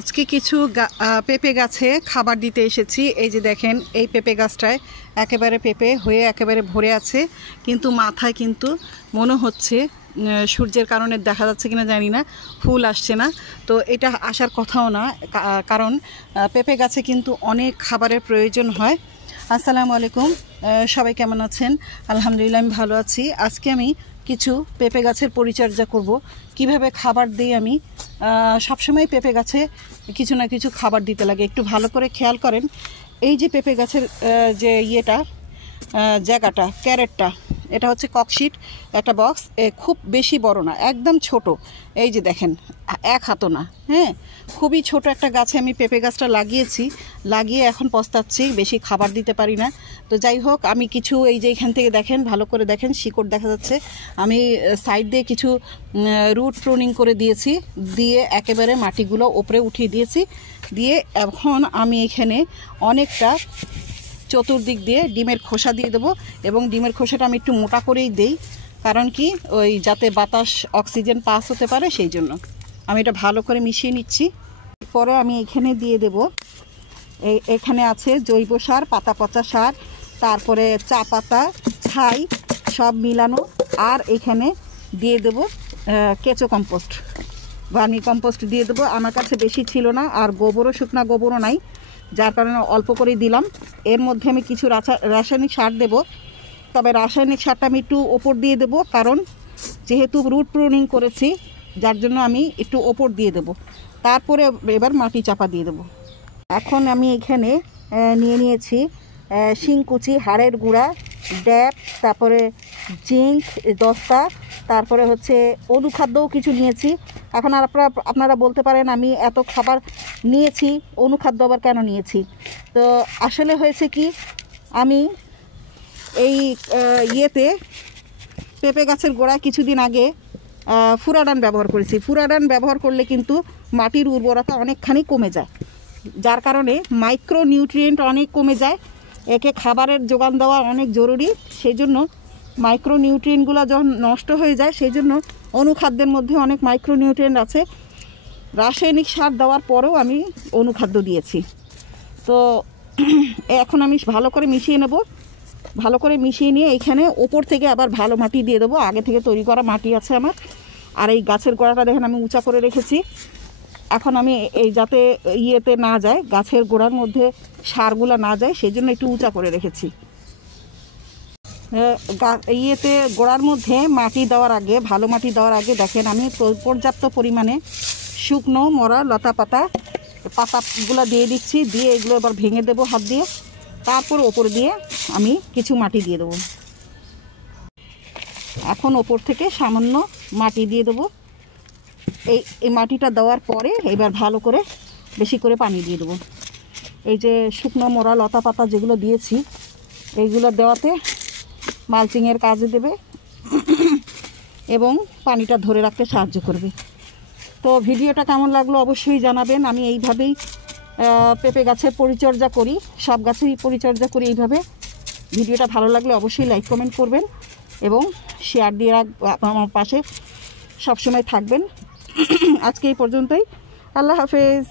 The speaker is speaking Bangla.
আজকে কিছু পেঁপে গাছে খাবার দিতে এসেছি। এই যে দেখেন, এই পেঁপে গাছটায় একেবারে পেঁপে হয়ে একেবারে ভরে আছে, কিন্তু মাথায় কিন্তু মনে হচ্ছে সূর্যের কারণে দেখা যাচ্ছে কিনা জানি না, ফুল আসছে না। তো এটা আসার কথাও না, কারণ পেঁপে গাছে কিন্তু অনেক খাবারের প্রয়োজন হয়। আসসালামু আলাইকুম, সবাই কেমন আছেন? আলহামদুলিল্লাহ, আমি ভালো আছি। আজকে আমি কিছু পেঁপে গাছের পরিচর্যা করব, কিভাবে খাবার দিই। আমি সবসময় পেঁপে গাছে কিছু না কিছু খাবার দিতে লাগে, একটু ভালো করে খেয়াল করেন। এই যে পেঁপে গাছের যে জায়গাটা, ক্যারেটটা, এটা হচ্ছে ককশিট একটা বক্স, খুব বেশি বড় না, একদম ছোট। এই যে দেখেন, এক হাতও না, হ্যাঁ, খুবই ছোট একটা গাছে আমি পেঁপে গাছটা লাগিয়ে এখন পস্তাচ্ছি, বেশি খাবার দিতে পারি না। তো যাই হোক, আমি কিছু এই যে এখান থেকে দেখেন, ভালো করে দেখেন, শিকড় দেখা যাচ্ছে। আমি সাইড দিয়ে কিছু রুট প্রুনিং করে দিয়েছি, দিয়ে একেবারে মাটিগুলো ওপরে উঠিয়ে দিয়েছি। দিয়ে এখন আমি এখানে অনেকটা চতুর্দিক দিয়ে ডিমের খোসা দিয়ে দেবো, এবং ডিমের খোসাটা আমি একটু মোটা করেই দেই, কারণ কি ওই যাতে বাতাস অক্সিজেন পাস হতে পারে, সেই জন্য আমি এটা ভালো করে মিশিয়ে নিচ্ছি। পরে আমি এখানে দিয়ে দেব, এখানে আছে জৈব সার, পাতা পচা সার, তারপরে চা পাতা, ছাই সব মিলানো, আর এখানে দিয়ে দেব কেঁচো কম্পোস্ট, ভার্মি কম্পোস্ট দিয়ে দেবো। আমার কাছে বেশি ছিল না, আর গোবরও, শুকনা গোবরও নাই, যার কারণে অল্প করে দিলাম। এর মধ্যে আমি কিছু রাসায়নিক সার দেব, তবে রাসায়নিক সারটা আমি একটু ওপর দিয়ে দেবো, কারণ যেহেতু রুট প্রুনিং করেছি, যার জন্য আমি একটু ওপর দিয়ে দেব। তারপরে এবার মাটি চাপা দিয়ে দেবো। এখন আমি এখানে নিয়েছি শিংকুচি, হাড়ের গুঁড়া, ড্যাপ, তারপরে জিঙ্ক 10টা, তারপরে হচ্ছে অনুখাদ্যও কিছু নিয়েছি। এখন আপনারা বলতে পারেন আমি এত খাবার নিয়েছি, অনুখাদ্য আবার কেন নিয়েছি? তো আসলে হয়েছে কি, আমি এই পেঁপে গাছের গোড়ায় কিছুদিন আগে ফুরাডান ব্যবহার করেছি। ফুরাডান ব্যবহার করলে কিন্তু মাটির উর্বরতা অনেকখানি কমে যায়, যার কারণে মাইক্রো নিউট্রিয়েন্ট অনেক কমে যায়। একে খাবারের যোগান দেওয়া অনেক জরুরি, সেই জন্য মাইক্রো নিউট্রিয়েন্টগুলো যখন নষ্ট হয়ে যায়, সেই জন্য অনুখাদ্যের মধ্যে অনেক মাইক্রো নিউট্রিয়েন্ট আছে। রাসায়নিক সার দেওয়ার পরেও আমি অনুখাদ্য দিয়েছি। তো এখন আমি ভালো করে মিশিয়ে নেব। ভালো করে মিশিয়ে নিয়ে এইখানে ওপর থেকে আবার ভালো মাটি দিয়ে দেবো, আগে থেকে তৈরি করা মাটি আছে আমার। আর এই গাছের গোড়াটা দেখেন আমি উঁচা করে রেখেছি। এখন আমি এই যাতে ইয়েতে না যায়, গাছের গোড়ার মধ্যে সারগুলো না যায়, সেই জন্য একটু উঁচা করে রেখেছি। গোড়ার মধ্যে মাটি দেওয়ার আগে, ভালো মাটি দেওয়ার আগে দেখেন আমি পর্যাপ্ত পরিমাণে শুকনো মরা লতা পাতাগুলো দিয়ে দিচ্ছি। দিয়ে এগুলো এবার ভেঙে দেবো হাত দিয়ে, তারপর ওপর দিয়ে আমি কিছু মাটি দিয়ে দেবো। এখন ওপর থেকে সামান্য মাটি দিয়ে দেবো। এই মাটিটা দেওয়ার পরে এবার ভালো করে বেশি করে পানি দিয়ে দেবো। এই যে শুকনো মোড়া লতা পাতা যেগুলো দিয়েছি, এইগুলো দেওয়াতে মালচিংয়ের কাজে দেবে এবং পানিটা ধরে রাখতে সাহায্য করবে। তো ভিডিওটা কেমন লাগলো অবশ্যই জানাবেন। আমি এইভাবেই পেঁপে গাছের পরিচর্যা করি, সব গাছেই পরিচর্যা করি এইভাবে। ভিডিওটা ভালো লাগলে অবশ্যই লাইক কমেন্ট করবেন এবং শেয়ার দিয়ে আমার পাশে সবসময় থাকবেন। আজকে এই পর্যন্তই, আল্লাহ হাফেজ।